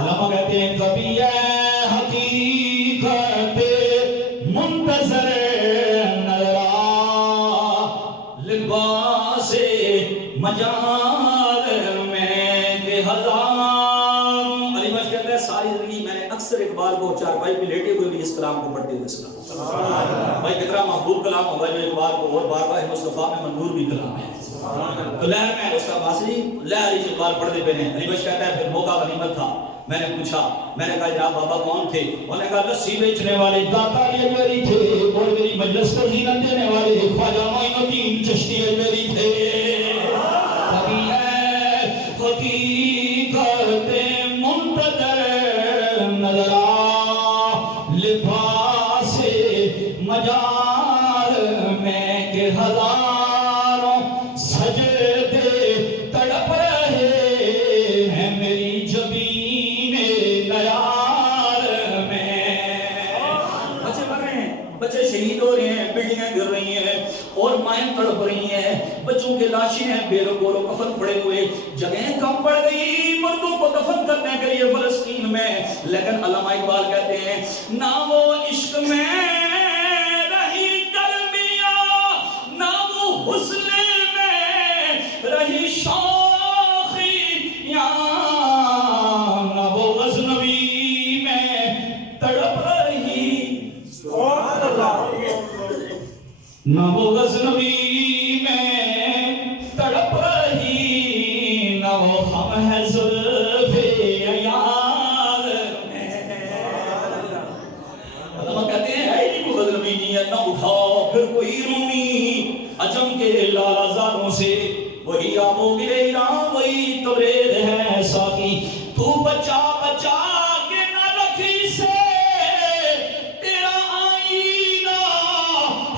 علامہ کہتے ہیں کبھی ہے حقیقت منتظر نظر آ لباس مجال میں کہ ہزاروں علی بخش کہتے ہیں ساری زندگی میں نے اکثر اقبال کو چارپائی پہ لیٹے ہوئے بھی اس کلام کو پڑھتے ہوئے سنا. بھائی کتنا محبوب کلام ہوگا جو اقبال کو اور بارگاہ مصطفیٰ میں منظور بھی کلام ہے. تو لہر میں استاد باسری لہر ہی اقبال پڑھتے پہ نے. علی بخش کہتا ہے پھر موقع غنیمت تھا, میں نے پوچھا, میں نے کہا جناب بابا کون تھے؟ انہوں نے کہا لسی بیچنے والے داتا اجمیری تھے اور میری مجلس کو زینت دینے والے خواجہ معین الدین چشتی اجمیری تھے. کبھی ہے حقیقت منتظر نظر آ لباس مجال میں کہ ہزاروں سجدے تڑپ رہے ہیں میری جبین نیار میں. بچے مر رہے ہیں, بچے شہید ہو رہے ہیں, بلڈنگیں گر رہی ہیں اور مائیں تڑپ رہی ہیں, بچوں کے لاشیں ہیں بے رگور و کفن پڑے ہوئے, جگہیں کم پڑ گئی مردوں کو دفن کرنے کے لیے فلسطین میں. لیکن علامہ اقبال کہتے ہیں نہ وہ عشق میں رہی گرمیاں, نہ وہ حسن میں رہی شوخیاں, نہ وہ غزنوی میں تڑپ رہی, نہ وہ غزنوی میں تڑپ رہی, نہ وہ خم ہے زلف عیال میں. علامہ کہتے ہیں ہے ہی کوئی غزنوی نہیں ہے, نہ اٹھاؤ پھر کوئی رومی عجم کے لالا زاروں سے, وہی آبو گرے ایران وہی تبریز ہے ساقی. تو بچا بچا کے نہ رکھی سے تیرا آئینہ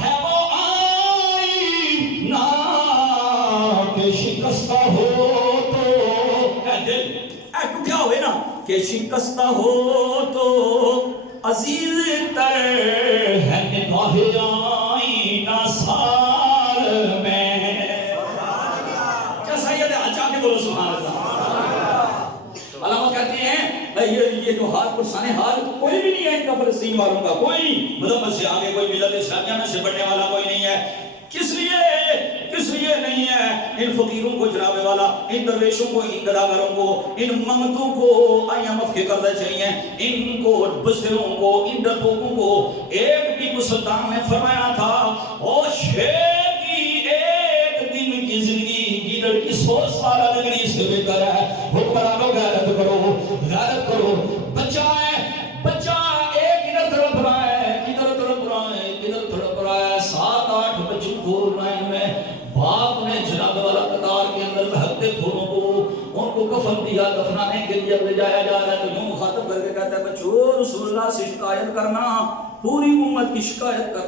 ہے وہ آئینہ کہ شکستہ ہو تو اے دل اے ٹوٹیا ہوئے نا کہ شکستہ ہو تو عزیز تر ہے نگاہ آئینہ سال میں. کیا سید ہے آجا کے بولو سبحان اللہ. علامہ کہتے ہیں یہ جو حال پرسانے حال کوئی بھی نہیں ہے ان کا فلسطین والوں کا, کوئی نہیں. مذہب سے آگے کوئی ملت اسلامیہ میں سے بڑھنے والا کوئی نہیں ہے. کس لیے نہیں ہے؟ ان فقیروں کو جناب والا, ان درویشوں کو, ان گداگروں کو, ان ممتوں کو IMF کے قرضے چاہیے, ان کو بزدلوں کو, ان ڈرپوکوں کو. ایک ٹیپو سلطان نے فرمایا تھا او شیر کی ایک دن کی زندگی گیدڑ کی 100 سالہ زندگی سے بہتر ہے. حکمرانوں غیرت کرو. بچہ ایک ادھر تڑپ رہا ہے, ادھر تڑپ رہا ہے, 7-8 بچوں کو لائن میں باپ نے جناب والا قطار کے اندر بہتے پھولوں کو ان کو کفن دیا, دفنانے کے لیے لے جایا جا رہا ہے. تو یوں مخاطب کر کے کہتا ہے بچوں رسول اللہ سے شکایت کرنا, پوری امت کی شکایت کر.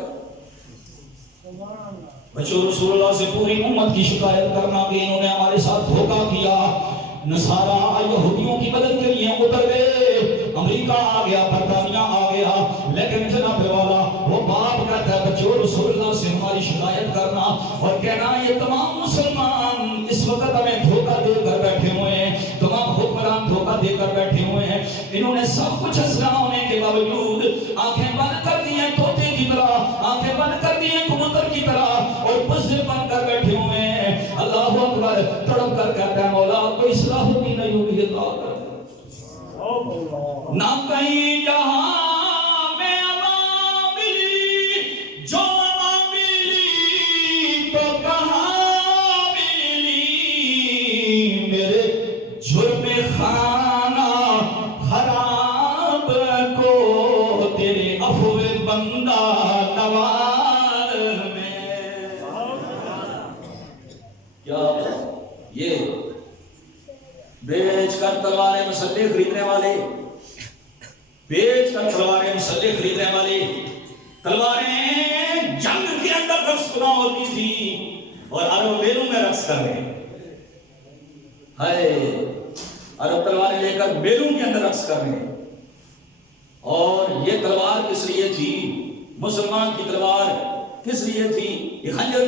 بچوں رسول اللہ سے پوری امت کی شکایت کرنا کہ انہوں نے ہمارے ساتھ دھوکہ کیا. نصارہ یہودیوں کی مدد کے لیے اتر گئے, امریکہ آ گیا, برطانیہ آ گیا, لیکن جناب والا وہ باپ کہتا ہے بچوں رسول اللہ سے ہماری شکایت کرنا اور کہنا یہ تمام مسلمان اس وقت ہمیں دھوکہ دے کر بیٹھے ہوئے ہیں, تمام حکمران دھوکہ دے کر بیٹھے ہوئے ہیں. انہوں نے سب کچھ اسلام ہونے کے باوجود آنکھیں بند کر دی ہیں طوطے کی طرح, آنکھیں بند کر دی ہیں کبوتر کی طرح اور بزدل بن کر بیٹھے ہوئے ہیں. اللہ اکبر. تڑپ کر کہتا ہے مولا کوئی اصلاح ہوتی نہیں ہوگی اللہ کر نہ کہیں جہاں میں امان ملی, جو امان ملی تو کہاں ملی, میرے جرم خانہ خراب کو تیرے عفو بندہ نوار میں. کیا یہ بیچ کر تلواریں مسلح خریدنے والے, بیچ کر تلواریں مسلح خریدنے والے, تلواریں جنگ کے اندر رقص گنا ہوتی تھی اور عرب میلوں میں رقص کر رہے ہیں. عرب تلواریں لے کر میلوں کے اندر رقص کر رہے ہیں. اور یہ تلوار کس لیے تھی؟ مسلمان کی تلوار کس لیے تھی؟ یہ خنجر